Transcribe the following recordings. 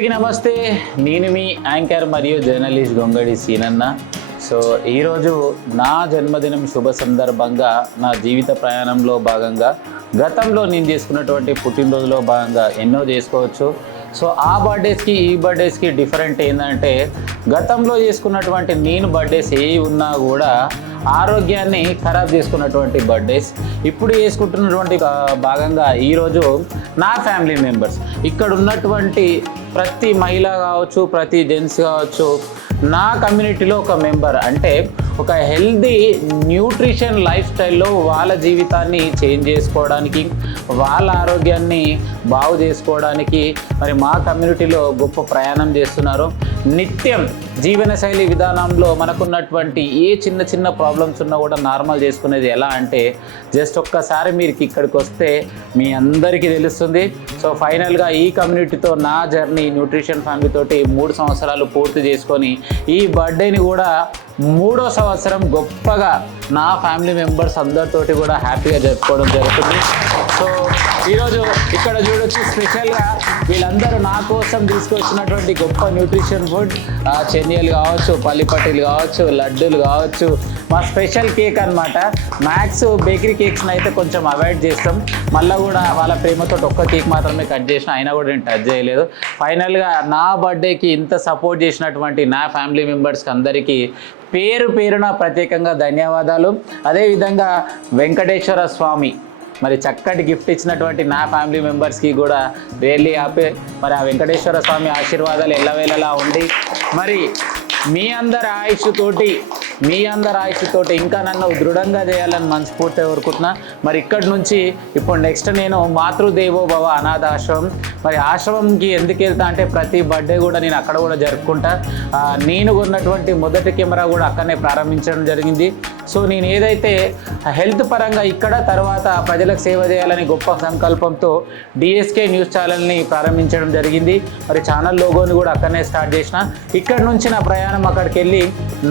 అందరికీ నమస్తే. నేను మీ యాంకర్ మరియు జర్నలిస్ట్ గొంగడి సీనన్న. సో ఈరోజు నా జన్మదినం శుభ సందర్భంగా నా జీవిత ప్రయాణంలో భాగంగా గతంలో నేను చేసుకున్నటువంటి పుట్టినరోజులో భాగంగా ఎన్నో చేసుకోవచ్చు. సో ఆ బర్త్డేస్కి ఈ బర్త్డేస్కి డిఫరెంట్ ఏంటంటే గతంలో చేసుకున్నటువంటి నేను బర్త్డేస్ ఏ ఉన్నా కూడా ఆరోగ్యాన్ని ఖరాబ్ చేసుకున్నటువంటి బర్త్డేస్. ఇప్పుడు చేసుకుంటున్నటువంటి భాగంగా ఈరోజు నా ఫ్యామిలీ మెంబర్స్. ఇక్కడ ఉన్నటువంటి ప్రతి మహిళ కావచ్చు ప్రతి జెంట్స్ కావచ్చు నా కమ్యూనిటీలో ఒక మెంబర్. అంటే ఒక హెల్దీ న్యూట్రిషన్ లైఫ్ స్టైల్లో వాళ్ళ జీవితాన్ని చేంజ్ చేసుకోవడానికి వాళ్ళ ఆరోగ్యాన్ని బాగు చేసుకోవడానికి మరి మా కమ్యూనిటీలో గొప్ప ప్రయాణం చేస్తున్నారు. నిత్యం జీవనశైలి విధానంలో మనకున్నటువంటి ఏ చిన్న చిన్న ప్రాబ్లమ్స్ ఉన్నా కూడా నార్మల్ చేసుకునేది ఎలా అంటే జస్ట్ ఒక్కసారి మీరు ఇక్కడికి వస్తే మీ అందరికీ తెలుస్తుంది. సో ఫైనల్గా ఈ కమ్యూనిటీతో నా జర్నీ న్యూట్రిషన్ ఫ్యామిలీ తోటి మూడు సంవత్సరాలు పూర్తి చేసుకొని ఈ బర్త్డేని కూడా మూడో సంవత్సరం గొప్పగా నా ఫ్యామిలీ మెంబర్స్ అందరితోటి కూడా హ్యాపీగా జరుపుకోవడం జరుగుతుంది. సో ఈరోజు ఇక్కడ చూడొచ్చు స్పెషల్గా వీళ్ళందరూ నా కోసం తీసుకొచ్చినటువంటి గొప్ప న్యూట్రిషన్ ఫుడ్ చెనియలు కావచ్చు పల్లిపట్టీలు కావచ్చు లడ్డూలు కావచ్చు. మా స్పెషల్ కేక్ అనమాట మ్యాక్స్ బేకరీ కేక్స్ని అయితే కొంచెం అవాయిడ్ చేస్తాం. మళ్ళీ కూడా వాళ్ళ ప్రేమతో ఒక్క కేక్ మాత్రమే కట్ చేసిన అయినా కూడా నేను టచ్ చేయలేదు. ఫైనల్గా నా బర్త్డేకి ఇంత సపోర్ట్ చేసినటువంటి నా ఫ్యామిలీ మెంబర్స్కి అందరికీ పేరు పేరున ప్రత్యేకంగా ధన్యవాదాలు. అదేవిధంగా వెంకటేశ్వర స్వామి మరి చక్కటి గిఫ్ట్ ఇచ్చినటువంటి నా ఫ్యామిలీ మెంబర్స్కి కూడా రియల్లీ హ్యాపీ మరి ఆ వెంకటేశ్వర స్వామి ఆశీర్వాదాలు ఎల్లవేళలా ఉండి మరి మీ అందరి ఆయుష్ తోటి మీ అందరి ఆయుషతోటి ఇంకా నన్ను దృఢంగా చేయాలని మనస్ఫూర్తిగా కోరుకుంటున్నా. మరి ఇక్కడి నుంచి ఇప్పుడు నెక్స్ట్ నేను మాతృదేవో భవ అనాథ ఆశ్రమం మరి ఆశ్రమంకి ఎందుకు వెళ్తా అంటే ప్రతి బర్త్డే కూడా నేను అక్కడ కూడా జరుపుకుంటా. నేను కొన్నటువంటి మొదటి కెమెరా కూడా అక్కడనే ప్రారంభించడం జరిగింది. సో నేను ఏదైతే హెల్త్ పరంగా ఇక్కడ తర్వాత ప్రజలకు సేవ చేయాలని గొప్ప సంకల్పంతో డిఎస్కే న్యూస్ ఛానల్ని ప్రారంభించడం జరిగింది. మరి ఛానల్ లోగోని కూడా అక్కడనే స్టార్ట్ చేసిన. ఇక్కడ నుంచి నా ప్రయాణం అక్కడికి వెళ్ళి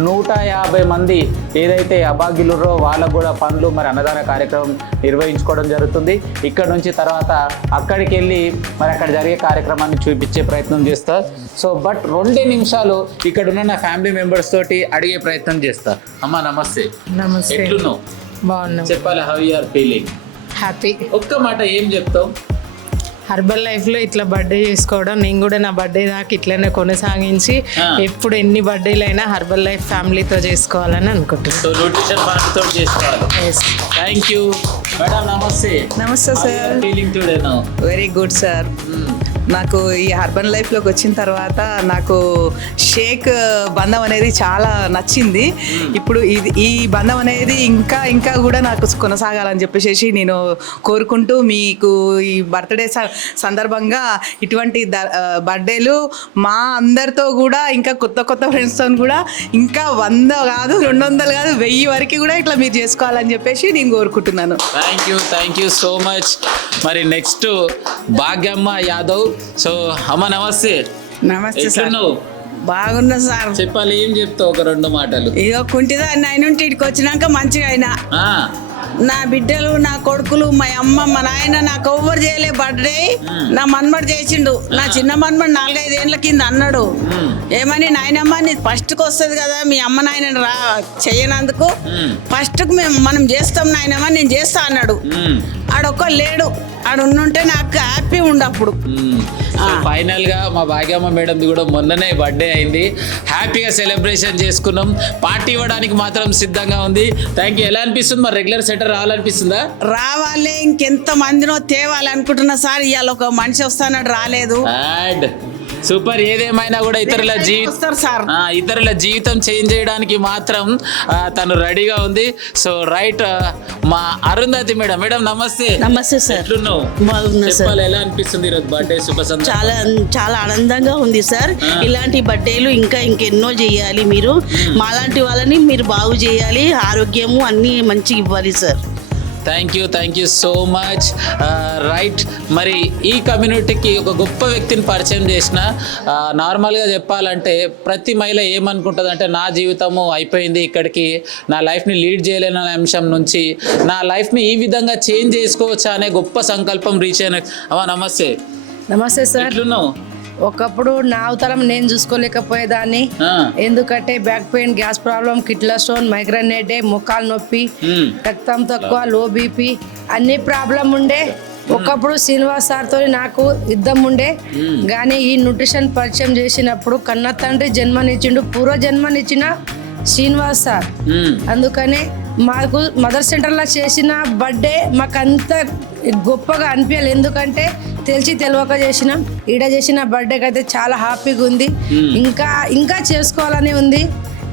నూట యాభై మంది ఏదైతే అభాగ్యులురో వాళ్ళకు కూడా పనులు మరి అన్నదాన కార్యక్రమం నిర్వహించుకోవడం జరుగుతుంది. ఇక్కడ నుంచి తర్వాత అక్కడికి వెళ్ళి మరి అక్కడ జరిగే కార్యక్రమాన్ని చూపించే ప్రయత్నం చేస్తా. సో బట్ రెండే నిమిషాలు ఇక్కడ ఉన్న నా ఫ్యామిలీ మెంబర్స్ తోటి అడిగే ప్రయత్నం చేస్తా. అమ్మా నమస్తే. నమస్తే. ఎట్లున్నావు? బాగున్నాం. చెప్పాలి how you are feeling happy ఒక్క మాట ఏం చెప్తావు? హర్బల్ లైఫ్లో ఇట్లా బర్త్డే చేసుకోవడం నేను కూడా నా బర్త్డే దాకా ఇట్లనే కొనసాగించి. ఎప్పుడు ఎన్ని బర్త్డేలు అయినా హర్బల్ లైఫ్ ఫ్యామిలీతో చేసుకోవాలని అనుకుంటున్నాను థ్యాంక్ యూ మేడం నమస్తే. నమస్తే sir feeling today now very good sir నాకు ఈ అర్బన్ లైఫ్లోకి వచ్చిన తర్వాత నాకు షేక్ బంధం అనేది చాలా నచ్చింది. ఇప్పుడు ఇది ఈ బంధం అనేది ఇంకా ఇంకా కూడా నాకు కొనసాగాలని చెప్పేసి నేను కోరుకుంటూ మీకు ఈ బర్త్డే సందర్భంగా ఇటువంటి బర్త్డేలు మా అందరితో కూడా ఇంకా కొత్త కొత్త ఫ్రెండ్స్తో కూడా ఇంకా వంద కాదు రెండు వందలు కాదు వెయ్యి వరకు కూడా ఇట్లా మీరు చేసుకోవాలని చెప్పేసి నేను కోరుకుంటున్నాను. Thank you thank you so much మరి నెక్స్ట్ భాగ్యమ్మ యాదవ్. సో అమ్మ నమస్తే. నమస్తే సార్. ఎట్లున్నావు? బాగున్నా సార్. చెప్పాలి ఏం చెప్తావు ఒక రెండు మాటలు? ఇక కుంటిదా నైనుంటి ఇక్కడికి వచ్చినాక మంచిగా అయినా. ఆ, నా బిడ్డలు నా కొడుకులు మా అమ్మ మా నాయన నాకు ఎవ్వరు చేయలే బర్త్డే. నా మన్మడు చేసిండు. నా చిన్న మన్మడు నాలుగైదు ఏళ్ళ కింద అన్నాడు. ఏమని నాయనమ్మ నీ ఫస్ట్కి వస్తుంది కదా మీ అమ్మ నాయన రా చేయనందుకు మ్మ్. ఫస్ట్కి మేము మనం చేస్తాం నాయనమ్మ నేను చేస్తా అన్నాడు. ఆడొక్క లేడు. ఆడు ఉండుంటే నాకు హ్యాపీ ఉండు అప్పుడు మ్మ్. సో ఫైనల్గా మా భాగ్యమ్మ మేడంది కూడా మొన్ననే బర్త్డే అయింది. హ్యాపీగా సెలబ్రేషన్ చేసుకున్నాం. పార్టీ ఇవ్వడానికి మాత్రం సిద్ధంగా ఉంది. థ్యాంక్ యూ ఎలా అనిపిస్తుంది? మరి రెగ్యులర్ సెటర్ రావాలనిపిస్తుందా? రావాలి ఇంకెంత మందినో తేవాలి అనుకుంటున్నా సార్. ఇవాళ ఒక మనిషి వస్తానడు రాలేదు. And super. ఏదేమైనా కూడా ఇతరుల జీవితం వస్తారు సార్? ఆ, ఇతరుల జీవితం చేంజ్ చేయడానికి మాత్రం తను రెడీగా ఉంది. సో రైట్ మా అరుంధతి మేడం. మేడం నమస్తే. నమస్తే సార్. ఎట్లున్నావు? బాగున్నా సార్. చెప్పాలి ఎలా అనిపిస్తుంది ఈరోజు బర్త్డే శుభ చాలా చాలా ఆనందంగా ఉంది సార్. ఇలాంటి బర్త్డేలు ఇంకా ఇంకెన్నో చేయాలి మీరు. మాలాంటి వాళ్ళని మీరు బాగు చేయాలి. ఆరోగ్యము అన్నీ మంచిగా ఇవ్వాలి sir. Thank you thank you so much right మరి ఈ కమ్యూనిటీకి ఒక గొప్ప వ్యక్తిని పరిచయం చేసిన నార్మల్గా చెప్పాలంటే ప్రతి మహిళ ఏమనుకుంటుంది అంటే నా జీవితము అయిపోయింది ఇక్కడికి నా లైఫ్ని లీడ్ చేయలేని అంశం నుంచి నా లైఫ్ని ఈ విధంగా చేంజ్ చేసుకోవచ్చా అనే గొప్ప సంకల్పం రీచ్ అయిన నమస్తే. నమస్తే సార్. ఎట్లున్నావు? ఒకప్పుడు నా అవతరం నేను చూసుకోలేకపోయేదాన్ని. ఎందుకంటే బ్యాక్ పెయిన్ గ్యాస్ ప్రాబ్లం కిడ్ల స్టోన్ మైగ్రేన్ హెడ్ ముఖాలు నొప్పి రక్తం తక్కువ లో బీపీ అన్ని ప్రాబ్లం ఉండే. ఒకప్పుడు శ్రీనివాస్ సార్తో నాకు యుద్ధం ఉండే. కానీ ఈ న్యూట్రిషన్ పరిచయం చేసినప్పుడు కన్న తండ్రి జన్మనిచ్చిండు పూర్వ జన్మనిచ్చిన శ్రీనివాస్ సార్. అందుకనే మాకు మదర్ సెంటర్లో చేసిన బర్త్డే మాకు అంత గొప్పగా అనిపించాలి ఎందుకంటే తెలిసి తెలియక చేసినాం ఈడ చేసిన బర్త్డేకి అయితే చాలా హ్యాపీగా ఉంది. ఇంకా ఇంకా చేసుకోవాలని ఉంది.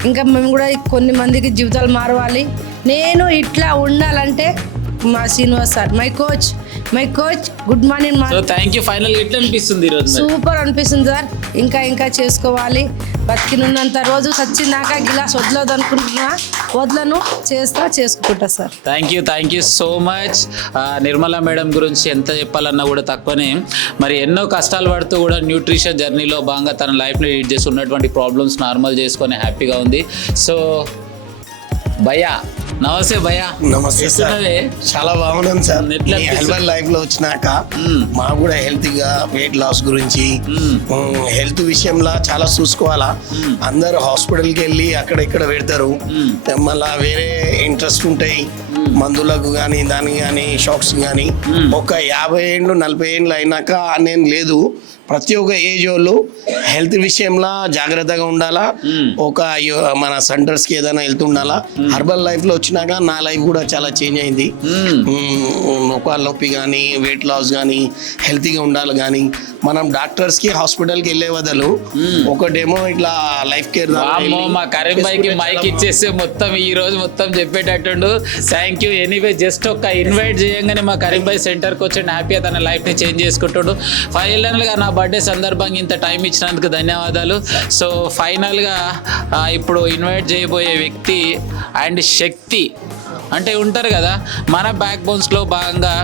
ఇంకా మేము కూడా కొన్ని మందికి జీవితాలు మారవాలి. నేను ఇట్లా ఉండాలంటే మా Srinivas sir my coach my coach good morning మా సో థ్యాంక్ యూ ఫైనల్ ఎట్లా అనిపిస్తుంది ఈరోజు మరి? సూపర్ అనిపిస్తుంది సార్. ఇంకా ఇంకా చేసుకోవాలి. బతికినున్నంత రోజు సచ్చిందాక గిలాస్ వదలదు అనుకుంటున్నా. వదలను చేస్తా చేసుకుంటా sir. Thank you thank you so much Nirmala madam గురించి ఎంత చెప్పాలన్నా కూడా తక్కువనే. మరి ఎన్నో కష్టాలు పడుతూ కూడా న్యూట్రిషన్ జర్నీలో భాగంగా తన లైఫ్ని లీడ్ చేసి ఉన్నటువంటి ప్రాబ్లమ్స్ నార్మల్ చేసుకొని హ్యాపీగా ఉంది. సో భయ్యా నమస్తే భయ్యా. నమస్తే సార్? చాలా బాగున్నాను సార్. మీ హెల్బల్ లైఫ్లో వచ్చినాక. మాకు కూడా హెల్తీగా వెయిట్ లాస్ గురించి. హెల్త్ విషయంలో చాలా చూసుకోవాలా? అందరూ హాస్పిటల్కి వెళ్ళి అక్కడ ఇక్కడ పెడతారు. మళ్ళా వేరే ఇంట్రెస్ట్ ఉంటాయి. మందులకు కానీ దానికి కానీ షాక్స్ కానీ ఒక యాభై ఏండ్లు నలభై ఏండ్లు అయినాక నేను లేదు. ప్రతి ఒక్క ఏజ్ వాళ్ళు హెల్త్ విషయంలో జాగ్రత్తగా ఉండాలా? ఒక మన సెంటర్స్కి ఏదైనా వెళ్తూ ఉండాలా? హర్బల్ లైఫ్లో వచ్చినాక నా లైఫ్ కూడా చాలా చేంజ్ అయింది. నొప్పాల నొప్పి కానీ వెయిట్ లాస్ కానీ హెల్తీగా ఉండాలి కానీ మనం డాక్టర్స్కి హాస్పిటల్కి వెళ్ళే బదులు ఒకటేమో ఇట్లా లైఫ్ కేర్ మా కరీం బాయ్కి మైక్ ఇచ్చేస్తే మొత్తం ఈ రోజు మొత్తం చెప్పేటట్టుండు. థ్యాంక్ యూ ఎనీవే జస్ట్ ఒక ఇన్వైట్ చేయంగానే మా కరీం బాయ్ సెంటర్కి వచ్చి హ్యాపీగా తన లైఫ్ని చేంజ్ చేసుకుంటుండు. ఫైనల్గా నా బర్త్డే సందర్భంగా ఇంత టైం ఇచ్చినందుకు ధన్యవాదాలు. సో ఫైనల్గా ఇప్పుడు ఇన్వైట్ చేయబోయే వ్యక్తి అండ్ శక్తి అంటే ఉంటారు కదా మన బ్యాక్ బోన్స్లో భాగంగా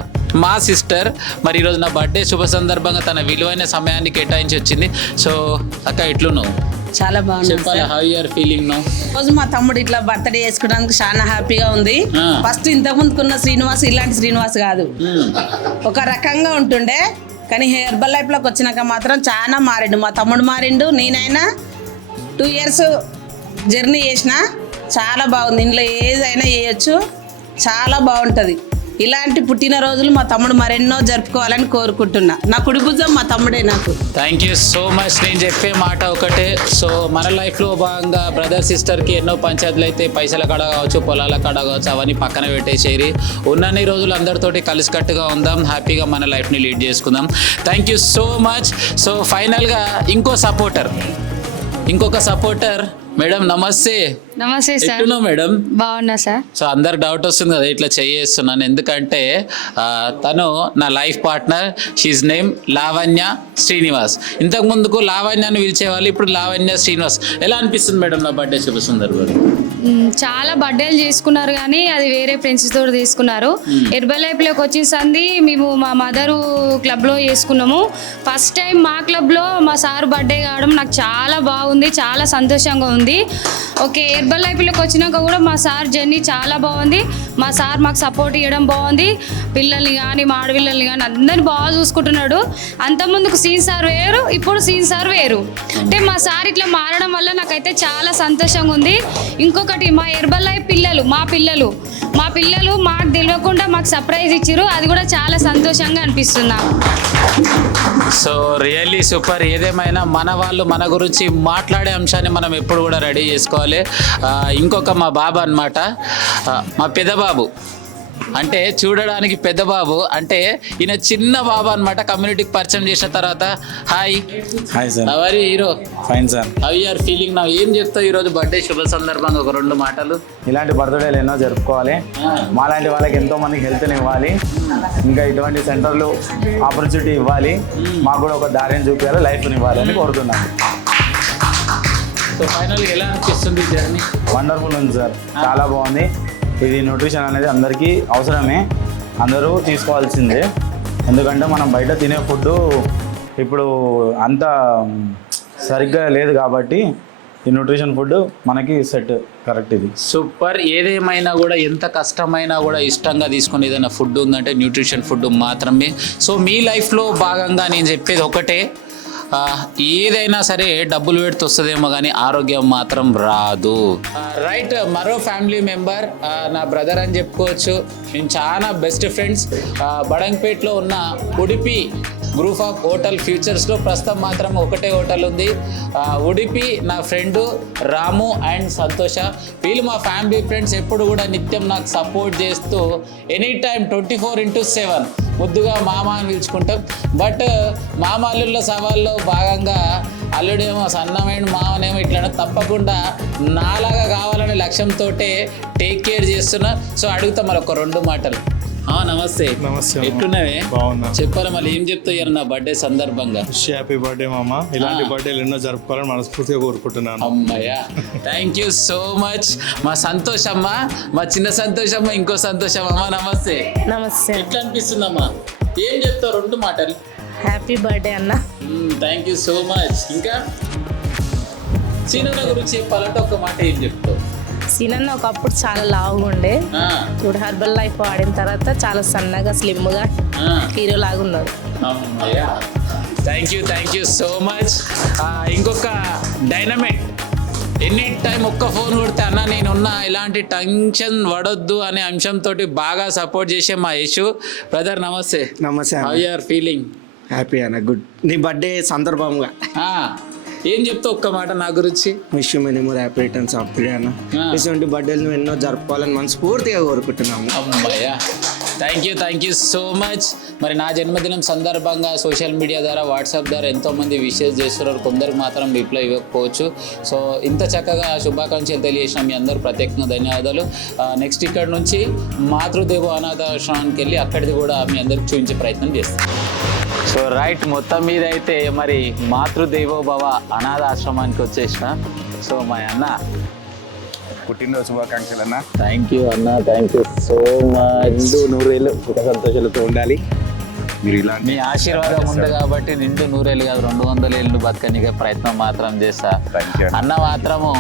మా సిస్టర్ మరి ఈరోజు నా బర్త్డే శుభ సందర్భంగా తన విలువైన సమయాన్ని కేటాయించి వచ్చింది. సో అక్క ఎట్లున్నావు? చాలా బాగుంది హౌ యూఆర్ ఫీలింగ్ నో రోజు మా తమ్ముడు ఇట్లా బర్త్డే చేసుకోవడానికి చాలా హ్యాపీగా ఉంది. ఫస్ట్ ఇంతకు ముందుకున్న శ్రీనివాస్ ఇలాంటి శ్రీనివాస్ కాదు. ఒక రకంగా ఉంటుండే. కానీ హెర్బల్ లైఫ్లోకి వచ్చినాక మాత్రం చాలా మారిండు. మా తమ్ముడు మారిండు నేనైనా టూ ఇయర్స్ జర్నీ చేసిన చాలా బాగుంది. ఇంట్లో ఏదైనా చేయొచ్చు. చాలా బాగుంటుంది. ఇలాంటి పుట్టినరోజులు మా తమ్ముడు మరెన్నో జరుపుకోవాలని కోరుకుంటున్నా. నా కుడిభుజం మా తమ్ముడే నాకు. థ్యాంక్ యూ సో మచ్ నేను చెప్పే మాట ఒకటే. సో మన లైఫ్లో భాగంగా బ్రదర్ సిస్టర్కి ఎన్నో పంచాయతీలు అయితే పైసల కాడ కావచ్చు పొలాల కాడ కావచ్చు అవన్నీ పక్కన పెట్టేసేరి. ఉన్నన్ని రోజులు అందరితోటి కలిసికట్టుగా ఉందాం. హ్యాపీగా మన లైఫ్ని లీడ్ చేసుకుందాం. Thank you so much so ఫైనల్గా ఇంకో సపోర్టర్ ఇంకొక సపోర్టర్ మేడం నమస్తే. నమస్తే సార్. ఎట్టున్నావు మేడం? బాగున్నా సార్. సో అందరికి డౌట్ వస్తుంది కదా ఇట్లా చేస్తున్నాను ఎందుకంటే తను నా life partner she's name Lavanya Srinivas. ఇంతకు ముందుకు లావణ్యాన్ని పిలిచేవాళ్ళు ఇప్పుడు లావణ్య శ్రీనివాస్. ఎలా అనిపిస్తుంది మేడం నా బర్త్డే శుభ సందర్భంగా మ్, చాలా బర్త్డేలు చేసుకున్నారు కానీ అది వేరే ఫ్రెండ్స్ తోటి తీసుకున్నారు. ఎర్బల్ లైఫ్లోకి వచ్చేసింది మేము మా మదరు క్లబ్లో చేసుకున్నాము. ఫస్ట్ టైం మా క్లబ్లో మా సార్ బర్త్డే కావడం నాకు చాలా బాగుంది చాలా సంతోషంగా ఉంది. ఓకే ఎర్బల్ లైఫ్లోకి వచ్చినాక కూడా మా సార్ జర్నీ చాలా బాగుంది. మా సార్ మాకు సపోర్ట్ ఇవ్వడం బాగుంది. పిల్లల్ని కానీ మా ఆడపిల్లల్ని కానీ అందరిని బాగా చూసుకుంటున్నాడు. అంతకుముందుకు సీన్ సార్ వేరు ఇప్పుడు సీన్ సార్ వేరు. అంటే మా సార్ ఇట్లా మారడం వల్ల నాకైతే చాలా సంతోషంగా ఉంది. ఇంకొకటి మా ఎర్బల్ లైఫ్ పిల్లలు మా పిల్లలు. మా పిల్లలు మాకు తెలియకుండా మాకు సర్ప్రైజ్ ఇచ్చారు అది కూడా చాలా సంతోషంగా అనిపిస్తుంది నాకు. So really super. ఏదేమైనా మన వాళ్ళు మన గురించి మాట్లాడే అంశాన్ని మనం ఎప్పుడు కూడా రెడీ చేసుకోవాలి. ఇంకొక మా బాబు అనమాట మా పెద్దబాబు అంటే చూడడానికి పెద్ద బాబు. అంటే ఈయన చిన్న బాబు అనమాట కమ్యూనిటీకి పరిచయం చేసిన తర్వాత hi. Hi sir. Our hero fine sir. How are feeling నా ఏం చెప్తావు ఈరోజు బర్త్డే శుభ సందర్భంగా? ఒక రెండు మాటలు. ఇలాంటి బర్త్డేలు ఎన్నో జరుపుకోవాలి. మాలాంటి వాళ్ళకి ఎంతో మందికి హెల్త్ని ఇవ్వాలి. ఇంకా ఇటువంటి సెంటర్లు ఆపర్చునిటీ ఇవ్వాలి. మాకు కూడా ఒక దారిని చూపించాలి లైఫ్ని ఇవ్వాలి అని కోరుతున్నాను సో ఫైనల్గా ఎలా అనిపిస్తుంది జర్నీ వండర్ఫుల్ ఉంది సార్. చాలా బాగుంది. ఇది న్యూట్రిషన్ అనేది అందరికీ అవసరమే. అందరూ తీసుకోవాల్సిందే. ఎందుకంటే మనం బయట తినే ఫుడ్ ఇప్పుడు అంత సరిగ్గా లేదు కాబట్టి ఈ న్యూట్రిషన్ ఫుడ్ మనకి సెట్ కరెక్ట్ ఇది. సూపర్. ఏదేమైనా కూడా ఎంత కష్టమైనా కూడా ఇష్టంగా తీసుకునే ఏదైనా ఫుడ్ ఉందంటే న్యూట్రిషన్ ఫుడ్ మాత్రమే. సో మీ లైఫ్లో భాగంగా నేను చెప్పేది ఒకటే. ఏదైనా సరే డబ్బులు పెడితే వస్తుందేమో కానీ ఆరోగ్యం మాత్రం రాదు. రైట్ మరో ఫ్యామిలీ మెంబర్ నా బ్రదర్ అని చెప్పుకోవచ్చు. మేము చాలా బెస్ట్ ఫ్రెండ్స్. బడంగ్పేట్లో ఉన్న ఉడిపి గ్రూప్ ఆఫ్ హోటల్ ఫ్యూచర్స్లో ప్రస్తుతం మాత్రం ఒకటే హోటల్ ఉంది. ఉడిపి నా ఫ్రెండ్ రాము అండ్ సంతోష వీళ్ళు మా ఫ్యామిలీ ఫ్రెండ్స్ ఎప్పుడు కూడా నిత్యం నాకు సపోర్ట్ చేస్తూ any time twenty four into seven ముద్దుగా మామ అని పిలుచుకుంటాం. బట్ మామ అల్లుళ్ళ సవాల్లో భాగంగా అల్లుడేమో సన్నమైన మామనేమో ఇట్లా తప్పకుండా నాలాగా కావాలనే లక్ష్యంతో టేక్ కేర్ చేస్తున్నా. సో అడుగుతాం మరి ఒక రెండు మాటలు. నమస్తే. నమస్తే అమ్మ. ఎట్లున్నావే? బాగున్నా. చెప్పాలి మళ్ళీ ఏం చెప్తారు నా బర్త్డే సందర్భంగా? హ్యాపీ బర్త్డే మామ. ఇలాంటి. బర్త్డేలు ఎన్నో జరుపుకోవాలని మనస్ఫూర్తిగా కోరుకుంటున్నాను. అమ్మయ్యా. థ్యాంక్ యూ సో మచ్ మా సంతోషమ్మ మా చిన్న సంతోషమ్మ ఇంకో సంతోషం అమ్మ. నమస్తే. నమస్తే. ఎట్లా అనిపిస్తుందమ్మా? ఏం చెప్తావు? రెండు మాటలు. హ్యాపీ బర్త్డే అన్న. థ్యాంక్ యూ సో మచ్ ఇంకా? సీనన్న గురించి చెప్పాలంటే ఒక మాట ఏం చెప్తావు? సీనన్న ఒకప్పుడు చాలా లావుగా ఉండే. ఇప్పుడు హర్బల్ లైఫ్ వాడిన తర్వాత చాలా సన్నగా స్లిమ్గా. హీరో లాగా ఉన్నాడు. అమ్మయ్యా. Thank you thank you so much ఇంకొక డైనమిక్ ఎనీ టైం ఒక్క ఫోన్ కొడితే అన్న నేనున్నా ఇలాంటి టెన్షన్ పడొద్దు అనే అంశంతో బాగా సపోర్ట్ చేసే మా యశు. బ్రదర్ నమస్తే. నమస్తే హౌ అన్న ఆర్ ఫీలింగ్ హ్యాపీ అన్న గుడ్ నీ బర్త్డే సందర్భంగా. ఏం చెప్తావు ఒక్క మాట నా గురించి? Wish many more? Happy returns of అన్న. ఇటువంటి బర్త్డేలు ఎన్నో జరుపుకోవాలని మనస్ఫూర్తిగా కోరుకుంటున్నాము. అమ్మయ్యా. Thank you thank you so much మరి నా జన్మదినం సందర్భంగా సోషల్ మీడియా ద్వారా వాట్సాప్ ద్వారా ఎంతోమంది విషెస్ చేస్తున్నారు. కొందరికి మాత్రం రిప్లై ఇవ్వకపోవచ్చు. సో ఇంత చక్కగా శుభాకాంక్షలు తెలియజేసిన మీ అందరూ ప్రత్యేకంగా ధన్యవాదాలు. నెక్స్ట్ ఇక్కడ నుంచి మాతృదేవ అనాథాశ్రమానికి వెళ్ళి అక్కడిది కూడా మీ అందరికి చూపించే ప్రయత్నం చేస్తాం. సో రైట్ మొత్తం మీద అయితే మరి మాతృదేవోభవ అనాథాశ్రమానికి వచ్చేసిన. సో మా అన్న పుట్టినరోజు శుభాకాంక్షలు అన్న థ్యాంక్ యూ అన్న థ్యాంక్ యూ సో మచ్ నూరేళ్ళు సుఖ సంతోషాలతో ఉండాలి. మీరు మీ ఆశీర్వాదం ఉంది కాబట్టి నిండు నూరేళ్ళు కాదు రెండు వందల ఏళ్ళు బతకనికే ప్రయత్నం మాత్రం చేస్తా. అన్న మాత్రము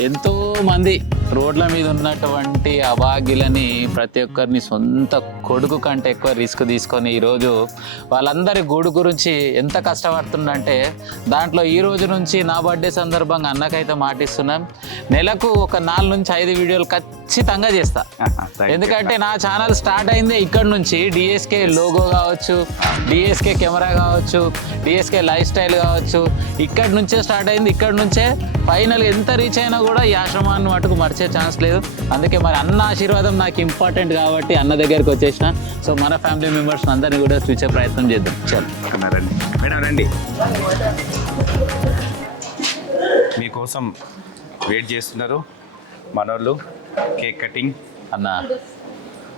ఎంతో మంది రోడ్ల మీద ఉన్నటువంటి అభాగ్యులని ప్రతి ఒక్కరిని సొంత కొడుకు కంటే ఎక్కువ రిస్క్ తీసుకొని ఈరోజు వాళ్ళందరి గూడు గురించి ఎంత కష్టపడుతుందంటే దాంట్లో ఈ రోజు నుంచి నా బర్త్డే సందర్భంగా అన్నకైతే మాటిస్తున్నాం. నెలకు ఒక నాలుగు నుంచి ఐదు వీడియోలు ఖచ్చితంగా చేస్తా. Thank you. ఎందుకంటే నా ఛానల్ స్టార్ట్ అయింది ఇక్కడ నుంచి. డిఎస్కే లోగో కావచ్చు డిఎస్కే కెమెరా కావచ్చు డిఎస్కే లైఫ్ స్టైల్ కావచ్చు. ఇక్కడ నుంచే స్టార్ట్ అయింది. ఇక్కడ నుంచే ఫైనల్ ఎంత రీచ్ అయినా కూడా ఈ ఆశ్రమాన్ని మటుకు మర్చే ఛాన్స్ లేదు. అందుకే మరి అన్న ఆశీర్వాదం నాకు ఇంపార్టెంట్ కాబట్టి అన్న దగ్గరికి వచ్చేసిన. సో మన ఫ్యామిలీ మెంబర్స్ అందరినీ కూడా చూసే ప్రయత్నం చేద్దాం. చల్. పక్కన రండి. మేడం రండి. మీకోసం వెయిట్ చేస్తున్నారు మనోళ్ళు. Cake cutting. అన్న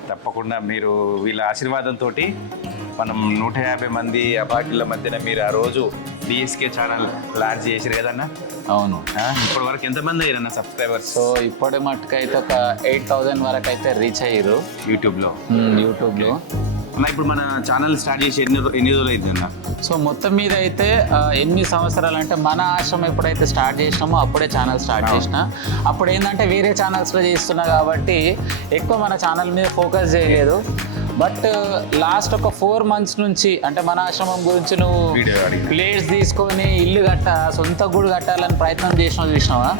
తప్పకుండా మీరు వీళ్ళ ఆశీర్వాదంతో మనం నూట యాభై మంది అభాగ్యుల మధ్యన మీరు ఆ రోజు డిఎస్కే ఛానల్ లాంచ్ చేసారు కదన్నా? అవును. ఆ, ఇప్పటి వరకు ఎంతమంది అయ్యారన్న సబ్స్క్రైబర్స్ సో ఇప్పటి మట్టుకు అయితే ఒక ఎయిట్ థౌజండ్ వరకు అయితే రీచ్ అయ్యారు యూట్యూబ్లో. యూట్యూబ్లో అన్న ఇప్పుడు మన ఛానల్ స్టార్ట్ చేసి ఎన్ని ఎన్ని రోజులు అయింది అన్న? సో మొత్తం మీద అయితే ఎన్ని సంవత్సరాలు అంటే మన ఆశ్రమం ఎప్పుడైతే స్టార్ట్ చేసినామో అప్పుడే ఛానల్ స్టార్ట్ చేసిన. అప్పుడు ఏంటంటే వేరే ఛానల్స్లో చేస్తున్నా కాబట్టి ఎక్కువ మన ఛానల్ మీద ఫోకస్ చేయలేదు. బట్ లాస్ట్ ఒక ఫోర్ మంత్స్ నుంచి అంటే మన ఆశ్రమం గురించి నువ్వు. ప్లేట్స్ తీసుకొని ఇల్లు కట్ట సొంత గూడు కట్టాలని ప్రయత్నం చేసినావు చూసినావా.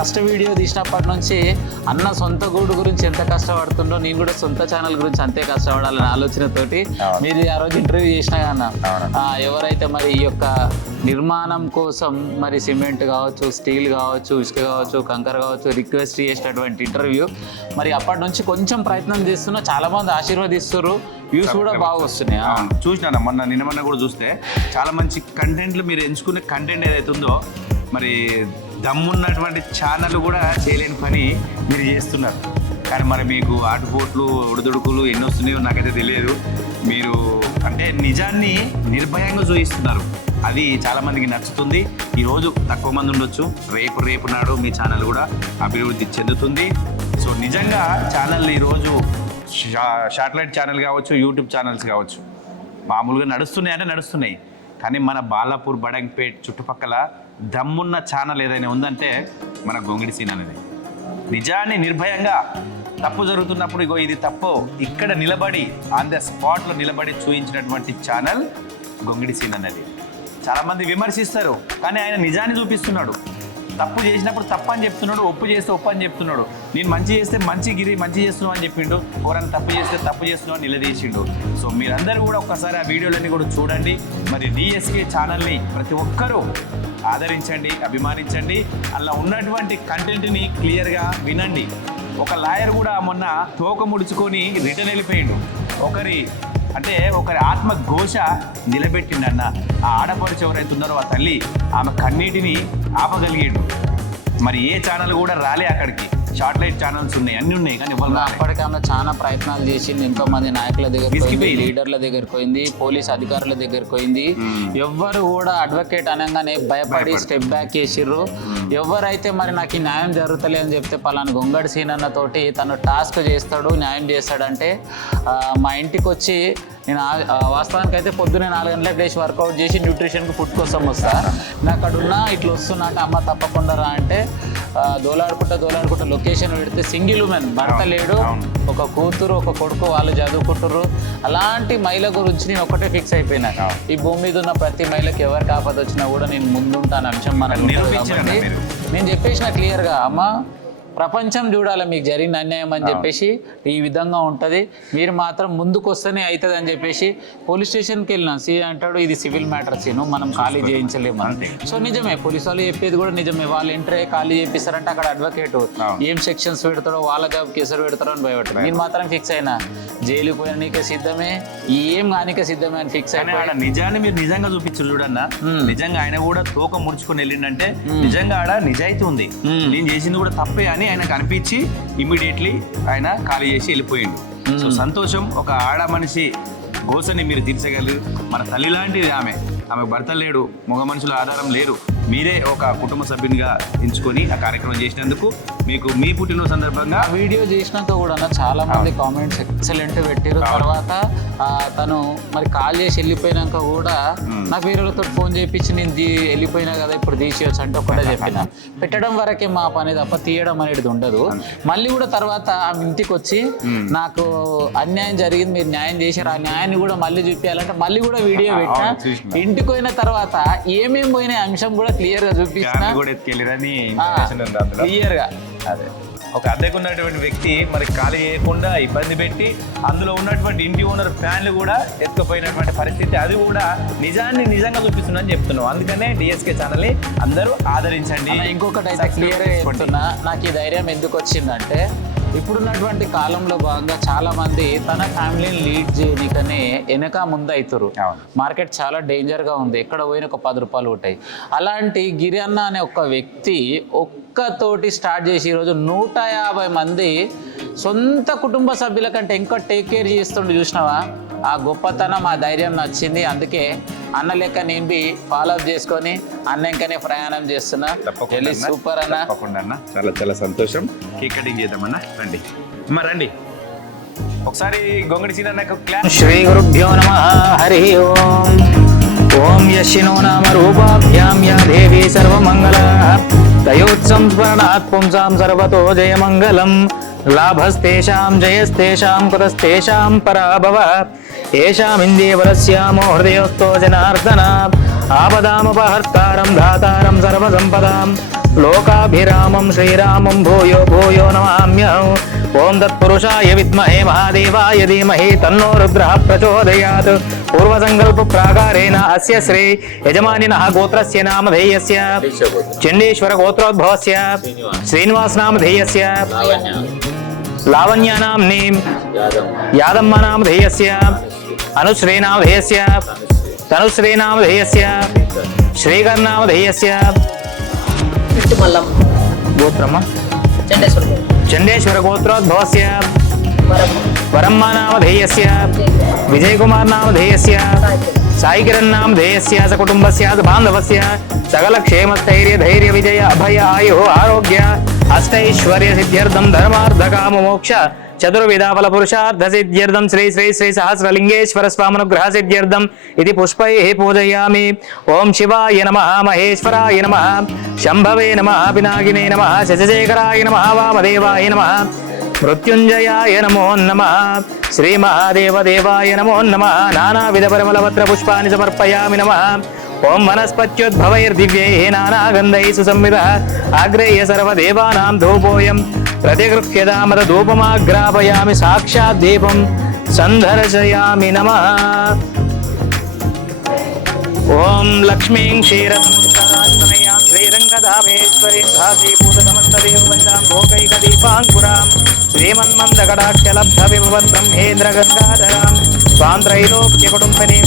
ఫస్ట్ వీడియో తీసినప్పటి నుంచి అన్న సొంత గూడు గురించి ఎంత కష్టపడుతుండో నేను కూడా సొంత ఛానల్ గురించి అంతే కష్టపడాలని ఆలోచనతోటి. మీరు ఆ రోజు ఇంటర్వ్యూ చేసినా అన్న. ఆ, ఎవరైతే మరి ఈ యొక్క నిర్మాణం కోసం మరి సిమెంట్ కావచ్చు స్టీల్ కావచ్చు ఇసుక కావచ్చు కంకర కావచ్చు రిక్వెస్ట్ చేసినటువంటి ఇంటర్వ్యూ. మరి అప్పటి నుంచి కొంచెం ప్రయత్నం చేస్తున్నా చాలా మంది ఆశీర్వదిస్తారు వ్యూస్ కూడా బాగా వస్తున్నాయి? చూసినాను? మొన్న నిన్న మొన్న కూడా చూస్తే చాలా మంచి కంటెంట్లు మీరు ఎంచుకునే కంటెంట్ ఏదైతే ఉందో మరి దమ్మున్నటువంటి ఛానల్ కూడా చేయలేని పని మీరు చేస్తున్నారు. కానీ మరి మీకు ఆటుపోట్లు ఒడిదుడుకులు ఎన్ని వస్తున్నాయో నాకైతే తెలియదు. మీరు అంటే నిజాన్ని నిర్భయంగా చూపిస్తున్నారు అది చాలా మందికి నచ్చుతుంది. ఈరోజు తక్కువ మంది ఉండొచ్చు. రేపు రేపు నాడు మీ ఛానల్ కూడా అభివృద్ధి చెందుతుంది. సో నిజంగా ఛానల్ ఈరోజు శాటిలైట్ ఛానల్ కావచ్చు యూట్యూబ్ ఛానల్స్ కావచ్చు మామూలుగా నడుస్తున్నాయి అంటే నడుస్తున్నాయి. కానీ మన బాలాపూర్ బడంగ్పేట్ చుట్టుపక్కల దమ్మున్న ఛానల్ ఏదైనా ఉందంటే మన గొంగిడి సీన్ అనేది. నిజాన్ని నిర్భయంగా తప్పు జరుగుతున్నప్పుడు ఇగో ఇది తప్పు. ఇక్కడ నిలబడి ఆన్ ద స్పాట్లో నిలబడి చూపించినటువంటి ఛానల్ గొంగిడి సీన్ అనేది చాలామంది విమర్శిస్తారు కానీ ఆయన నిజాన్ని చూపిస్తున్నాడు. తప్పు చేసినప్పుడు తప్పు అని చెప్తున్నాడు ఒప్పు చేస్తే ఒప్పు అని చెప్తున్నాడు. నేను మంచి చేస్తే మంచి గిరి మంచి చేస్తున్నావు అని చెప్పిండు ఎవరైనా తప్పు చేస్తే తప్పు చేస్తున్నావు అని నిలదీసిండు. సో మీరందరూ కూడా ఒక్కసారి ఆ వీడియోలన్నీ కూడా చూడండి. మరి డిఎస్కే ఛానల్ని ప్రతి ఒక్కరూ ఆదరించండి అభిమానించండి. అలా ఉన్నటువంటి కంటెంట్ని క్లియర్గా వినండి. ఒక లాయర్ కూడా మొన్న తోక ముడుచుకొని రిటర్న్ వెళ్ళిపోయాడు. ఒకరి అంటే ఒకరి ఆత్మ ఘోష నిలబెట్టిండన్న ఆ ఆడపడుచు ఎవరైతే ఉన్నారో ఆ తల్లి ఆమె కన్నీటిని ఆపగలిగాడు. మరి ఏ ఛానల్ కూడా రాలే అక్కడికి. షార్ట్ లైట్ ఛానల్స్ ఉన్నాయి అన్ని ఉన్నాయి కానీ ఇవాళ రాలే. అప్పటికన్నా చాలా ప్రయత్నాలు చేసింది ఎంతో మంది నాయకుల దగ్గర పోయింది. లీడర్ల దగ్గర పోయింది పోలీస్ అధికారుల దగ్గర పోయింది. ఎవ్వరు కూడా అడ్వకేట్ అనగానే భయపడి స్టెప్ బ్యాక్ చేసిర్రు. ఎవరైతే మరి నాకు ఈ న్యాయం జరుగుతలే అని చెప్తే పలానా గొంగడి సీనన్న తోటి తను టాస్క్ చేస్తాడు న్యాయం చేస్తాడంటే మా ఇంటికి వచ్చి నేను వాస్తవానికి అయితే పొద్దున్నే నాలుగు గంటలకు లేచి వర్కౌట్ చేసి న్యూట్రిషన్కి ఫుడ్ కోసం వస్తా. నేను అక్కడ ఉన్నా ఇట్లా వస్తున్నా అంటే అమ్మ తప్పకుండా రా అంటే దోలాడుకుంటా దోలాడుకుంటా లొకేషన్ పెడితే సింగిల్ ఉమెన్ భర్త లేడు ఒక కూతురు ఒక కొడుకు వాళ్ళు చదువుకుంటారు అలాంటి మహిళ గురించి నేను ఒకటే ఫిక్స్ అయిపోయినా. ఈ భూమి మీద ఉన్న ప్రతి మహిళకి ఎవరికి ఆపద వచ్చినా కూడా నేను ముందుంటాను అంశం మీరు. నేను చెప్పేసిన క్లియర్గా అమ్మ ప్రపంచం చూడాలి మీకు జరిగిన అన్యాయం అని చెప్పేసి ఈ విధంగా ఉంటుంది. మీరు మాత్రం ముందుకు వస్తేనే అవుతుంది అని చెప్పేసి పోలీస్ స్టేషన్కి వెళ్ళినా సి అంటాడు ఇది సివిల్ మ్యాటర్ సీను మనం ఖాళీ చేయించలేము. సో నిజమే పోలీస్ వాళ్ళు చెప్పేది కూడా నిజమే. వాళ్ళు ఎంటర్ అయ్యి ఖాళీ చేపిస్తారంటే అక్కడ అడ్వకేట్ ఏం సెక్షన్స్ పెడతాడో వాళ్ళ జాబ్ కేసులు పెడతారో అని భయపడతారు. నేను మాత్రం ఫిక్స్ అయినా. జైలుకి పోయిన నీకే సిద్ధమే ఏం కానికే సిద్ధమే అని ఫిక్స్ ఆడ నిజాన్ని మీరు నిజంగా చూపించారు చూడన్న. నిజంగా ఆయన కూడా తోక ముడుచుకొని వెళ్ళిండంటే నిజంగా ఆడ నిజాయితీ ఉంది. నేను చేసింది కూడా తప్పే అని ఆయనకు అనిపించి ఇమ్మీడియట్లీ ఆయన ఖాళీ చేసి వెళ్ళిపోయిండు. సో సంతోషం ఒక ఆడ మనిషి గోసని మీరు తీర్చగలరు. మన తల్లి లాంటిది ఆమె. ఆమె భర్త లేడు మగ మనుషుల ఆధారం లేరు. మీరే ఒక కుటుంబ సభ్యునిగా ఎంచుకొని ఆ కార్యక్రమం చేసినందుకు మీకు మీ పుట్టినరోజు సందర్భంగా ఆ వీడియో చేసినాక కూడా చాలా మంది కామెంట్స్ ఎక్సలెంట్ పెట్టారు తర్వాత ఆ, తను మరి కాల్ చేసి వెళ్ళిపోయినాక కూడా వేరే వాళ్ళతో ఫోన్ చేయించి నేను దీ వెళ్ళిపోయినా కదా ఇప్పుడు తీసేయచ్చు అంటే ఒకటే చెప్పిన. పెట్టడం వరకే మా పని తప్ప తీయడం అనేది ఉండదు. మళ్ళీ కూడా తర్వాత ఆమె ఇంటికి వచ్చి నాకు అన్యాయం జరిగింది మీరు న్యాయం చేశారు. ఆ న్యాయాన్ని కూడా మళ్ళీ చూపించాలంటే మళ్ళీ కూడా వీడియో పెట్టిన. ఇంటికి పోయిన తర్వాత ఏమేం పోయిన అంశం కూడా క్లియర్గా చూపించిన క్లియర్గా. అదే. ఒక అద్దెకు ఉన్నటువంటి వ్యక్తి మరి ఖాళీ చేయకుండా ఇబ్బంది పెట్టి అందులో ఉన్నటువంటి ఇంటి ఓనర్ ఫ్యాన్లు కూడా ఎత్తుకుపోయినటువంటి పరిస్థితి. అది కూడా నిజాన్ని నిజంగా చూపిస్తుందని చెప్తున్నాం. అందుకనే డిఎస్కే ఛానల్ని అందరూ ఆదరించండి. ఇంకొకటి అయితే క్లియర్ నాకు ఈ ధైర్యం ఎందుకు వచ్చిందంటే ఇప్పుడున్నటువంటి కాలంలో భాగంగా చాలా మంది తన ఫ్యామిలీని లీడ్ చేయనికనే వెనక ముందు అవుతారు. మార్కెట్ చాలా డేంజర్గా ఉంది. ఎక్కడ పోయిన ఒక పది రూపాయలు ఉంటాయి అలాంటి గిరి అన్న అనే ఒక వ్యక్తి ఒక్కతోటి స్టార్ట్ చేసి ఈరోజు నూట యాభై మంది సొంత కుటుంబ సభ్యుల కంటే ఇంకా టేక్ కేర్ చేస్తుండే చూసినావా? ఆ గొప్పతనం ఆ ధైర్యం నచ్చింది. అందుకే అన్న లెక్క నేను బి ఫాలో అప్ చేసుకొని అన్న ఇంకనే ప్రయాణం చేస్తున్నా. వెళ్ళి. సూపర్ అన్న. తప్పకుండా అన్న. చాలా చాలా సంతోషం. కేక్ కటింగ్ చేద్దామన్నా. రండి. అమ్మ రండి. ఒకసారి గొంగడి సీన్ అన్న క్లాస్ శ్రీ గురుభ్యో నమ. హరి ఓం. ఓం యశినో నామ రూపాభ్యాం యా దేవి సర్వమంగళ. దయోత్సంస్మరణాత్ పుంసాం సర్వతో జయమంగళం. లాభస్తేషాం జయస్తేషాం కుతస్తేషాం పరాభవ. ఏషామిందేవరస్యామో హృదయస్థో జనార్దన. ఆపదామపహర్తారం ధాతారం సర్వసంపదాం. లోకాభిరామం శ్రీరామం భూయో భూయో నమామ్యహం. ఓం తత్పురుషాయ విద్మహే మహాదేవాయ ధీమహి తన్నో రుద్రః ప్రచోదయాత్. పూర్వసంకల్ప ప్రాకారేణ అస్య శ్రీ యజమానినः గోత్రస్య నామధేయస్య చండీశ్వర గోత్రోద్భవస్య. శ్రీనివాస్ నామధేయస్య లావణ్యానాంనీం యాదమ్మ నామధేయస్య అనుశ్రీ నామధేయస్య తనుశ్రీ నామధేయస్య శ్రీకర్ నామధేయస్య గోత్రమా చండేశ్వర గోత్రోద్భవస్య వరమ్మ నామధేయస్య విజయకుమార్ నామధేయస్య సాయికిరణ్ నామధేయస్య స కుటుంబస్య స బాంధవస్య సకల క్షేమ స్థైర్య ధైర్య విజయ అభయ ఆయు ఆరోగ్య అష్టైశ్వర్య సిద్ధ్యర్థం ధర్మార్థ కామ మోక్ష చతుర్విధ ఫల పురుషార్థ సిద్ధ్యర్థం శ్రీ శ్రీ శ్రీ సహస్రలింగేశ్వర స్వామనుగ్రహ సిద్ధ్యర్థం ఇది పుష్పై పూజయామి ఓం శివాయ నమ మహేశ్వరాయ నమ శంభవే నమ పినాకినే నమ శశశేఖరాయ నమ వామదేవాయ నమ మృత్యుంజయాయ నమో నమ శ్రీ మహాదేవదేవాయ నమో నమ నానావిధ పరిమళపత్ర పుష్పాన్ని సమర్పయామి నమ ఓం వనస్పత్యుద్భవైర్దివ్యై నానాగంధై సుసంవిధ ఆగ్రేయ సర్వదేవానాం ధూపోయం ప్రతిగృహ్యదామద ధూపమాగ్రాపయామి సాక్షాద్ దీపం సందర్శయామి నమ ఓం లక్ష్మీం క్షీరసముద్రరాజతనయాం శ్రీరంగధామేశ్వరీం భాసీభూతసమస్తదేవవంశాం భోగైకదీపాంకురాం శ్రీమన్మందకటాక్షలబ్ధ విభవత్ బ్రహ్మేంద్ర గంగాధరాం స్వాం త్రైలోక్య కుటుంబినీం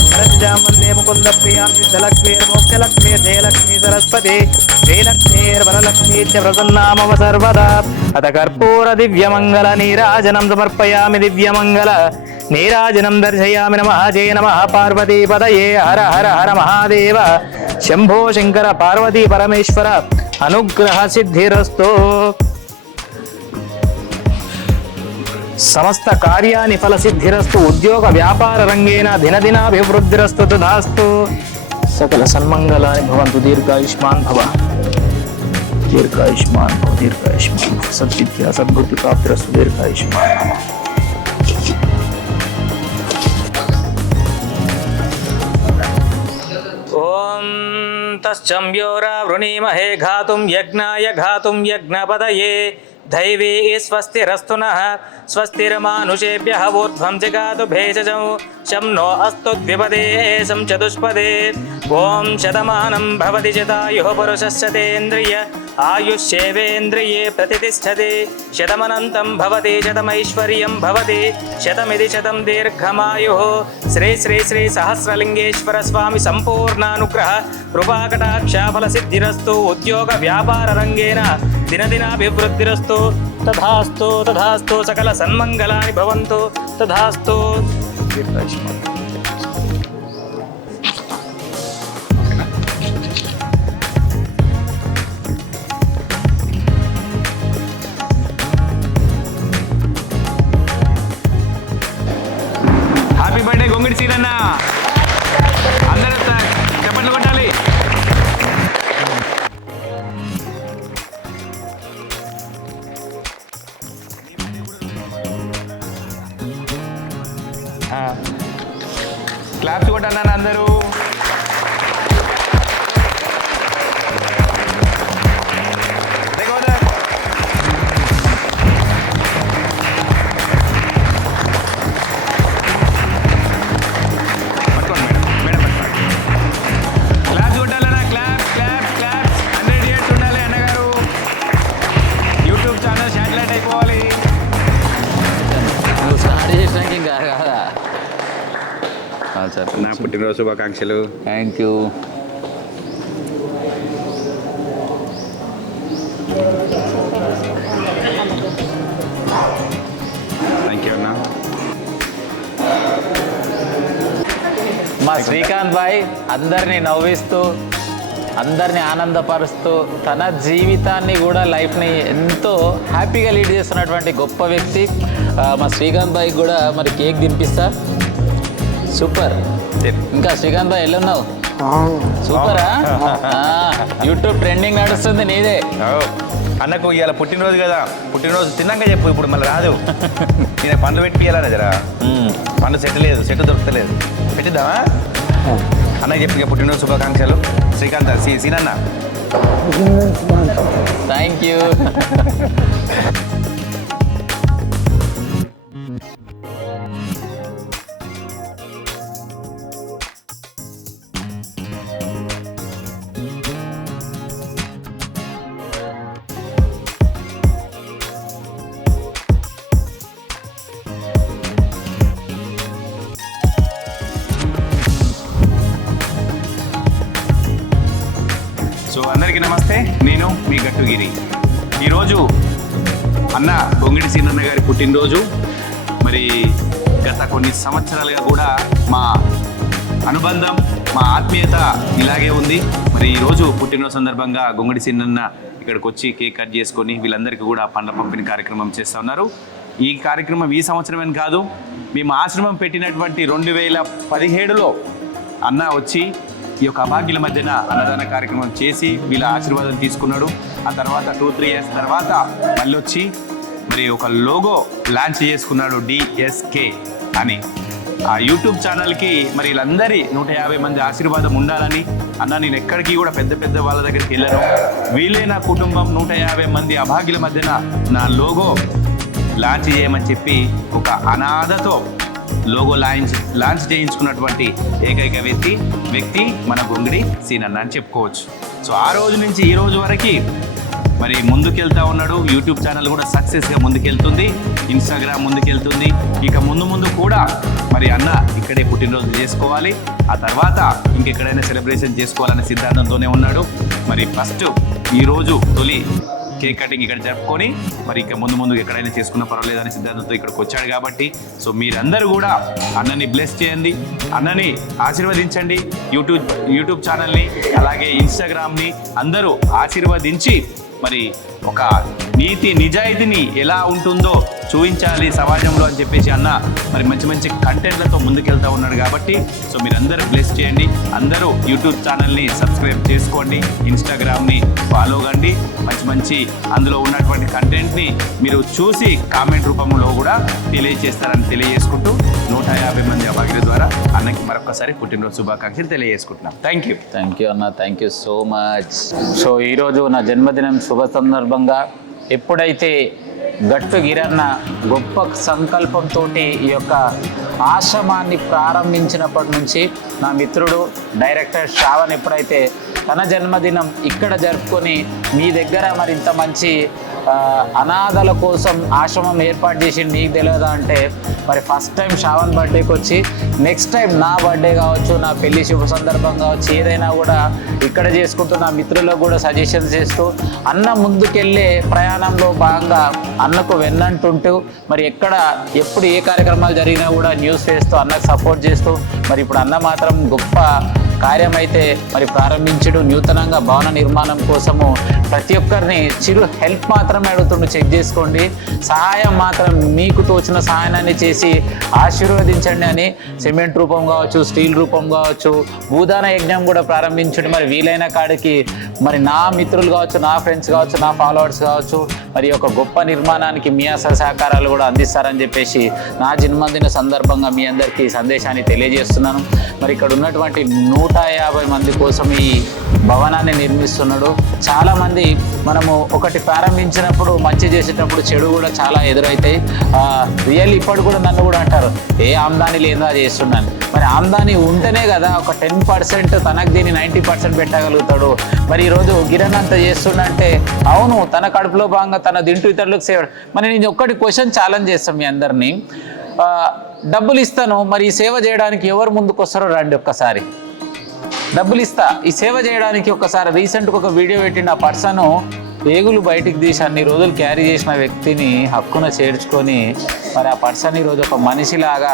వందే ముకుంద ప్రియాం సిద్ధలక్ష్మీర్మోక్షలక్ష్మీర్ జయలక్ష్మీ సరస్వతి శ్రీలక్ష్మీర్వరలక్ష్మీ చ ప్రసన్నామవ సర్వదా అత కర్పూర దివ్యమంగళ నీరాజనం సమర్పయామి దివ్యమంగళ. నీరాజనం దర్శయామి నమ. జయ నమ. పార్వతీపదయే హర హర హర మహాదేవ. శంభో శంకర పార్వతీ పరమేశ్వర అనుగ్రహ సిద్ధిరస్తో. సమస్త కార్యాన్ని ఫల సిద్ధిరస్తు ఉద్యోగ వ్యాపార రంగేన దినదినాభివృద్ధిరస్తు తదాస్తు. సకల సన్మంగళాని భవంతు దీర్ఘాయుష్మాన్ భవ. దీర్ఘాయుష్మాన్ భవ దీర్ఘాయుష్మాన్ భవ. సద్విద్యా సద్బుద్ధి ప్రాప్తిరస్తు దీర్ఘాయుష్మాన్ భవ. तश्चम्ब्योरावृणीमहे घातुं यज्ञाय घातुं यज्ञपदये। దైవీ స్వస్తిరస్తున నః స్వస్తిర్మానుషేభ్య ఊర్ధ్వం జగాతు భేషజం శం నో అస్తు ద్విపదే శం చతుష్పదే ఓం శతమానం భవతి శతాయు పురుషశతేంద్రియ ఆయుష్యేవేంద్రియే ప్రతిష్టతే శతమనంతం భవతి శతమైశ్వర్యం భవతి శతమిది శతం దీర్ఘమాయు శ్రీ శ్రీ శ్రీ సహస్రలింగేశ్వర స్వామి సంపూర్ణానుగ్రహ కృపాకటాక్షాఫల సిద్ధిరస్తు ఉద్యోగ వ్యాపార రంగేన దినదినాభివృద్ధిరస్తు తథాస్తు తథాస్తు సకల సన్మంగళాని భవంతు తథాస్తు. క్లాప్స్ కొట్టన్నా అందరూ శుభాకాంక్షలు. థ్యాంక్ యూ థ్యాంక్ యూ అన్నా. మా శ్రీకాంత్ భాయ్ అందరినీ నవ్విస్తూ అందరినీ ఆనందపరుస్తూ తన జీవితాన్ని కూడా లైఫ్ని ఎంతో హ్యాపీగా లీడ్ చేస్తున్నటువంటి గొప్ప వ్యక్తి. మా శ్రీకాంత్ భాయ్ కూడా మరి కేక్ తినిపిస్తా సూపర్. ఇంకా శ్రీకాంత్ భాయ్ ఎల్లున్నావు? సూపరా? ఆ, యూట్యూబ్ ట్రెండింగ్ నడుస్తుంది నీదే. అన్నకు ఇవాళ పుట్టినరోజు కదా. పుట్టినరోజు తిన్నాక చెప్పు ఇప్పుడు మళ్ళీ రాదు. నేను పండ్లు పెట్టియాలన్నా జరా. పండు సెట్ లేదు సెట్ దొరకలేదు. పెట్టిద్దామా? అన్నకి చెప్పి పుట్టినరోజు శుభాకాంక్షలు. శ్రీకాంత్ సి సీనన్న. థ్యాంక్ యూ సో అందరికీ నమస్తే. నేను మీ గట్టుగిరి. ఈరోజు అన్న బొంగిడి సీనన్న గారి పుట్టినరోజు. మరి గత కొన్ని సంవత్సరాలుగా కూడా మా అనుబంధం మా ఆత్మీయత ఇలాగే ఉంది. మరి ఈరోజు పుట్టినరోజు సందర్భంగా గొంగడి సీనన్న ఇక్కడికి వచ్చి కేక్ కట్ చేసుకొని వీళ్ళందరికీ కూడా పండ్ల పంపిణీ కార్యక్రమం చేస్తూ ఉన్నారు. ఈ కార్యక్రమం ఈ సంవత్సరమే కాదు. మేము ఆశ్రమం పెట్టినటువంటి రెండు వేల పదిహేడులో అన్న వచ్చి ఈ యొక్క అభాగ్యుల మధ్యన అన్నదాన కార్యక్రమం చేసి వీళ్ళ ఆశీర్వాదం తీసుకున్నాడు. ఆ తర్వాత టూ త్రీ ఇయర్స్ తర్వాత మళ్ళీ వచ్చి మరి ఒక లోగో లాంచ్ చేసుకున్నాడు డిఎస్కే అని. ఆ యూట్యూబ్ ఛానల్కి మరి వీళ్ళందరి నూట యాభై మంది ఆశీర్వాదం ఉండాలని అన్న నేను ఎక్కడికి కూడా పెద్ద పెద్ద వాళ్ళ దగ్గరికి వెళ్ళను. వీళ్ళే నా కుటుంబం నూట యాభై మంది అభాగ్యుల మధ్యన నా లోగో లాంచ్ చేయమని చెప్పి ఒక అనాథతో లోగో లాంచ్ లాంచ్ చేయించుకున్నటువంటి ఏకైక వ్యక్తి వ్యక్తి మన గొంగిడి సీనన్న అని చెప్పుకోవచ్చు. సో ఆ రోజు నుంచి ఈ రోజు వరకు మరి ముందుకెళ్తా ఉన్నాడు. యూట్యూబ్ ఛానల్ కూడా సక్సెస్గా ముందుకెళ్తుంది. ఇన్స్టాగ్రామ్ ముందుకెళ్తుంది. ఇక ముందు ముందు కూడా మరి అన్న ఇక్కడే పుట్టినరోజు చేసుకోవాలి. ఆ తర్వాత ఇంకెక్కడైనా సెలబ్రేషన్ చేసుకోవాలనే సిద్ధాంతంతోనే ఉన్నాడు. మరి ఫస్ట్ ఈరోజు తొలి కేక్ కటింగ్ ఇక్కడ జరుపుకొని మరి ఇక ముందు ముందు ఎక్కడైనా చేసుకున్న పర్వాలేదనే సిద్ధాంతంతో ఇక్కడికి వచ్చాడు కాబట్టి సో మీరందరూ కూడా అన్నని బ్లెస్ చేయండి అన్నని ఆశీర్వదించండి. యూట్యూబ్ యూట్యూబ్ ఛానల్ని అలాగే ఇన్స్టాగ్రామ్ని అందరూ ఆశీర్వదించి మరి ఒక నీతి నిజాయితీని ఎలా ఉంటుందో చూపించాలి సమాజంలో అని చెప్పేసి అన్న మరి మంచి మంచి కంటెంట్లతో ముందుకెళ్తా ఉన్నాడు కాబట్టి సో మీరందరూ బ్లెస్ చేయండి. అందరూ యూట్యూబ్ ఛానల్ని సబ్స్క్రైబ్ చేసుకోండి ఇన్స్టాగ్రామ్ని ఫాలో కండి. మంచి మంచి అందులో ఉన్నటువంటి కంటెంట్ని మీరు చూసి కామెంట్ రూపంలో కూడా తెలియజేస్తారని తెలియజేసుకుంటూ నూట యాభై మంది అభాగ్యుల ద్వారా అన్నకి మరొకసారి పుట్టినరోజు శుభాకాంక్షలు తెలియజేసుకుంటున్నాం. థ్యాంక్ యూ థ్యాంక్ యూ అన్న. Thank you so much so ఈరోజు నా జన్మదినం శుభ సందర్భంగా ఎప్పుడైతే గట్టు గిరన్న గొప్ప సంకల్పంతో ఈ యొక్క ఆశ్రమాన్ని ప్రారంభించినప్పటి నుంచి నా మిత్రుడు డైరెక్టర్ శ్రావణ్ ఎప్పుడైతే తన జన్మదినం ఇక్కడ జరుపుకొని మీ దగ్గర మరింత మంచి అనాథల కోసం ఆశ్రమం ఏర్పాటు చేసి నీకు తెలియదా అంటే మరి ఫస్ట్ టైం శ్రావణ్ బర్త్డేకి వచ్చి నెక్స్ట్ టైం నా బర్త్డే కావచ్చు నా పెళ్ళి శుభ సందర్భం కావచ్చు ఏదైనా కూడా ఇక్కడ చేసుకుంటూ నా మిత్రులకు కూడా సజెషన్ చేస్తూ అన్న ముందుకెళ్ళే ప్రయాణంలో భాగంగా అన్నకు వెన్నంటుంటూ మరి ఎక్కడ ఎప్పుడు ఏ కార్యక్రమాలు జరిగినా కూడా న్యూస్ చేస్తూ అన్నకు సపోర్ట్ చేస్తూ మరి ఇప్పుడు అన్న మాత్రం గొప్ప కార్యమైతే మరి ప్రారంభించడు. నూతనంగా భవన నిర్మాణం కోసము ప్రతి ఒక్కరిని చిరు హెల్ప్ మాత్రమే అడుగుతుండు. చెక్ చేసుకోండి. సహాయం మాత్రం మీకు తోచిన సహాయాన్ని చేసి ఆశీర్వదించండి అని సిమెంట్ రూపం కావచ్చు స్టీల్ రూపం కావచ్చు భూదాన యజ్ఞం కూడా ప్రారంభించడం. మరి వీలైన కాడికి మరి నా మిత్రులు కావచ్చు నా ఫ్రెండ్స్ కావచ్చు నా ఫాలోవర్స్ కావచ్చు మరి ఒక గొప్ప నిర్మాణానికి మీ అసలు సహకారాలు కూడా అందిస్తారని చెప్పేసి నా జన్మదిన సందర్భంగా మీ అందరికీ సందేశాన్ని తెలియజేస్తున్నాను. మరి ఇక్కడ ఉన్నటువంటి నూట యాభై మంది కోసం ఈ భవనాన్ని నిర్మిస్తున్నాడు. చాలామంది మనము ఒకటి ప్రారంభించినప్పుడు మంచి చేసేటప్పుడు చెడు కూడా చాలా ఎదురవుతాయి రియల్ ఇప్పటి కూడా నన్ను కూడా అంటారు ఏ ఆమ్దాని లేదా చేస్తున్నాను. మరి ఆమ్దాని ఉంటేనే కదా ఒక టెన్ పర్సెంట్ తనకు దీన్ని నైంటీ పర్సెంట్ పెట్టగలుగుతాడు. మరి ఈరోజు గిరణ్ అంత చేస్తుండంటే అవును తన కడుపులో భాగంగా తన దింటూ ఇతరులకు సేవ మరి నేను ఒక్కటి క్వశ్చన్ ఛాలెంజ్ చేస్తాం మీ అందరినీ. డబ్బులు ఇస్తాను మరి ఈ సేవ చేయడానికి ఎవరు ముందుకు వస్తారో రండి ఒక్కసారి. డబ్బులు ఇస్తా ఈ సేవ చేయడానికి ఒకసారి రీసెంట్గా ఒక వీడియో పెట్టిన ఆ పర్సన్ పేగులు బయటికి తీసి అన్ని రోజులు క్యారీ చేసిన వ్యక్తిని హక్కున చేర్చుకొని మరి ఆ పర్సన్ ఈరోజు ఒక మనిషిలాగా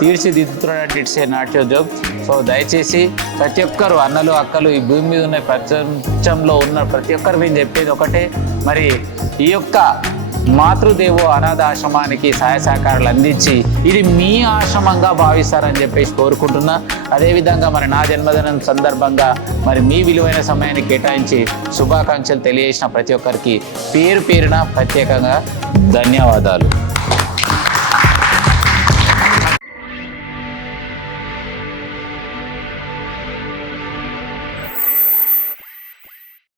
తీర్చిదిద్దుతున్నట్టు it's a not your job so దయచేసి ప్రతి ఒక్కరు అన్నలు అక్కలు ఈ భూమి మీద ఉన్న ప్రపంచంలో ఉన్న ప్రతి ఒక్కరు మేము చెప్పేది ఒకటే. మరి ఈ యొక్క మాతృదేవో అనాథ ఆశ్రమానికి సహాయ సహకారాలు అందించి ఇది మీ ఆశ్రమంగా భావిస్తారని చెప్పేసి కోరుకుంటున్నా. అదేవిధంగా మరి నా జన్మదినం సందర్భంగా మరి మీ విలువైన సమయాన్ని కేటాయించి శుభాకాంక్షలు తెలియజేసిన ప్రతి ఒక్కరికి పేరు పేరున ప్రత్యేకంగా ధన్యవాదాలు.